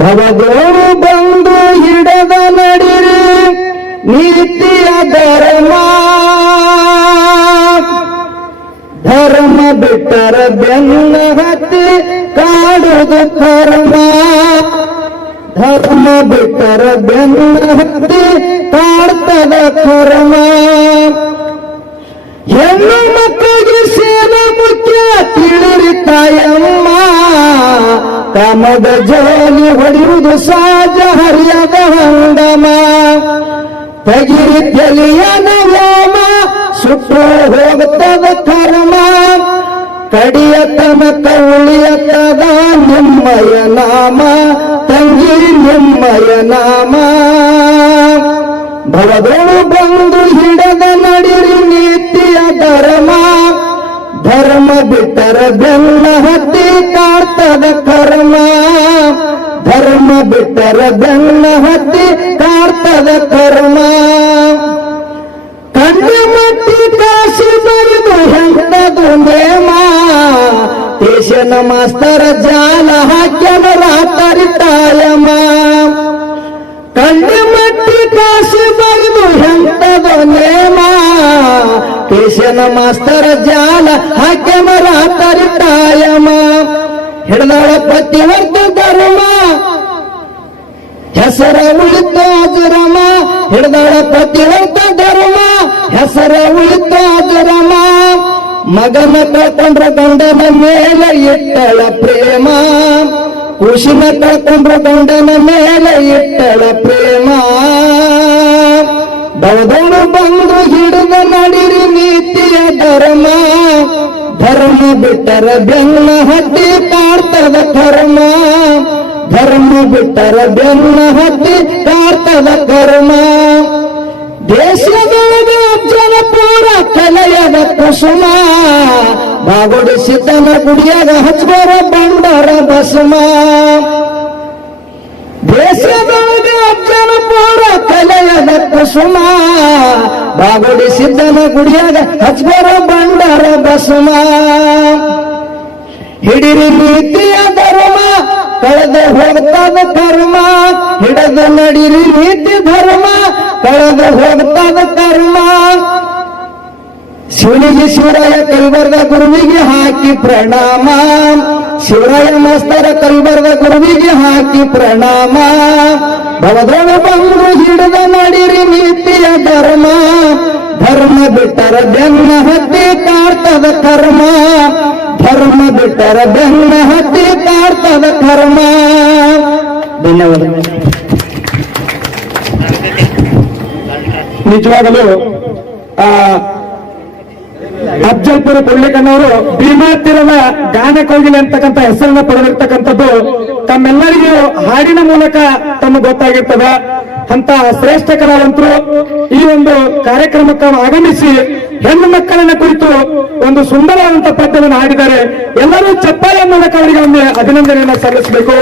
ಭವದೋರು ಬಂದು ಹಿಡದ ನಡಿರಿ ನೀತಿಯ ಧರ್ಮ ಧರ್ಮ ಬಿಟ್ಟರ ಬೆನ್ನ ಹತ್ತಿ ಕಾಡುವುದು ಕರ್ಮ ಧರ್ಮ ಬಿಟ್ಟರ ಬೆನ್ನ ಹತ್ತಿ ಕಾಡ್ತದ ಕರ್ಮ ಹೆಣ್ಣು ಮಕ್ಕಳಿಗೆ ಸೇವೆ ಮುಖ್ಯ ತಿಳಿರಿ ತಾಯಮ್ಮ ಕಾಮದ ಜೋಲಿ ಹೊಡೆಯುವುದು ಸಹಜ ಹರಿಯದ ಹಂಗಮ ತಗಿರಿ ತಲಿಯ ನವಮ ಸುಟ್ಟು ಹೋಗುತ್ತದ ಕರ್ಮ ಕಡಿಯ ತನಕ ಉಳಿಯತ್ತದ ನಿಮ್ಮಯ ನಾಮ ತಂಗಿ ನಿಮ್ಮಯ ನಾಮ ಭವದೋಳು ಬಂದು ಹಿಡದ ನಡಿರಿ ನೀತಿಯ ಧರ್ಮ ಧರ್ಮ ಬಿಟ್ಟರ ಬೆನ್ನ ಹತ್ತಿ ಕಾಡ್ತದ ಕರ್ಮ ಧರ್ಮ ಬಿಟ್ಟರ ಬೆನ್ನ ಹತ್ತಿ ಕಾಡ್ತದ ಕರ್ಮ ಕಂಡು ಮಟ್ಟಿ ಕಾಶಿ ಬರೆದು ಹೆಂಟದು ನೇಮ ದೇಶನ ಮಾಸ್ತರ ಜಾಲ ಹಾಕ್ಯನ ರಾತರಿ ತಾಯಮ ಕಂಡು ಮಟ್ಟಿ ಕಾಶಿ ಬರೆದು ಹೆಂಟದು ನೇಮ ಕೇಶನ ಮಾಸ್ತರ ಜಾಲ ಹಾಕ್ಯನ ರಾತರಿ ತಾಯಮ ಹಿಡ್ದಾಳ ಪತಿವರ್ತ ಧರ್ಮ ಹೆಸರ ಉಳಿತ ಅಜರಮ ಹಿಡ್ದಾಳ ಪತಿವರ್ತ ಧರ್ಮ ಹೆಸರ ಉಳಿತ ಅಜರಮ ಮಗನ ಕಳ್ಕೊಂಡ್ರ ಗಂಡನ ಮೇಲೆ ಇಟ್ಟಳ ಪ್ರೇಮ ಖುಷಿನ ಕಳ್ಕೊಂಡ್ರ ಗಂಡನ ಮೇಲೆ ಇಟ್ಟಳ ಪ್ರೇಮ ಬವದೋಳು ಬಂದು ಹಿಡಿದ ನಡಿರಿ ನೀತಿಯ ಧರ್ಮ ಧರ್ಮ ಬಿಟ್ಟರ ಬೆನ್ನ ಹತ್ತಿ ಕಾಡ್ತದ ಕರ್ಮ ಧರ್ಮ ಬಿಟ್ಟರ ಬೆನ್ನ ಹತ್ತಿ ಕಾಡ್ತದ ಕರ್ಮ ದೇಶದೊಳಗೆ ಜನಪೂರ ಕಲೆಯದ ಕುಸುಮ ಬಾಗುಡಿಸಿದ್ದನ ಗುಡಿಯಾಗ ಹಚ್ಬೋರ ಬಂಡರ ಬಸಮ ದೇಶದೊಳಗೆ ಜನಪೂರ ಕಲೆಯದ ಕುಸುಮ ಬಾಗುಡಿಸಿದ್ದನ ಗುಡಿಯಾಗ ಹಚ್ಬೋರ ಬಂಡರ ಬಸಮ ಹಿಡಿರಿ ನೀತಿಯ ಧರ್ಮ ಕಳೆದು ಹೋಗ್ತದ ಕರ್ಮ ಹಿಡದು ನಡಿರಿ ನೀತಿ ಧರ್ಮ ಕಳೆದು ಹೋಗ್ತದ ಕರ್ಮ ಶಿವನಿಗೆ ಶಿವರಾಯ ಕೈಬರ್ದ ಗುರುವಿಗೆ ಹಾಕಿ ಪ್ರಣಾಮ ಶಿವರಾಯ ಮಾಸ್ತರ ಕೈಬರ್ದ ಗುರುವಿಗೆ ಹಾಕಿ ಪ್ರಣಾಮ ಭವದೋಳು ಬಂದು ಹಿಡಿದ ನಡಿರಿ ನೀತಿಯ ಧರ್ಮ ಧರ್ಮ ಬಿಟ್ಟರ ಬೆನ್ನ ಹತ್ತಿ ಕಾಡ್ತದ ಕರ್ಮ ಧರ್ಮ ಬಿಟ್ಟರ ಬೆನ್ನ ಹತ್ತಿ ಕಾಡ್ತದ ಕರ್ಮ. ಧನ್ಯವಾದ. ನಿಜವಾಗಲೂ ಅಫ್ಜಲ್ಪುರ ಪುಳ್ಳಿಕಣ್ಣವರು ಭೀಮಾತಿರದ ಗಾನ ಕೋಗಿಲೆ ಅಂತಕ್ಕಂಥ ಹೆಸರನ್ನ ಪಡೆದಿರ್ತಕ್ಕಂಥದ್ದು ತಮ್ಮೆಲ್ಲರಿಗೂ ಹಾಡಿನ ಮೂಲಕ ತಮಗೆ ಗೊತ್ತಾಗಿರ್ತದೆ. ಅಂತ ಶ್ರೇಷ್ಠ ಕಲಾವಂತರು ಈ ಒಂದು ಕಾರ್ಯಕ್ರಮಕ್ಕೆ ಆಗಮಿಸಿ ಹೆಣ್ಣು ಮಕ್ಕಳನ್ನ ಕುರಿತು ಒಂದು ಸುಂದರವಾದಂತಹ ಪದ್ಯವನ್ನು ಹಾಡಿದ್ದಾರೆ. ಎಲ್ಲರೂ ಚಪ್ಪಾಳೆ ಮೂಲಕ ಅವರಿಗೆ ಒಂದು ಅಭಿನಂದನೆಯನ್ನು ಸಲ್ಲಿಸಬೇಕು.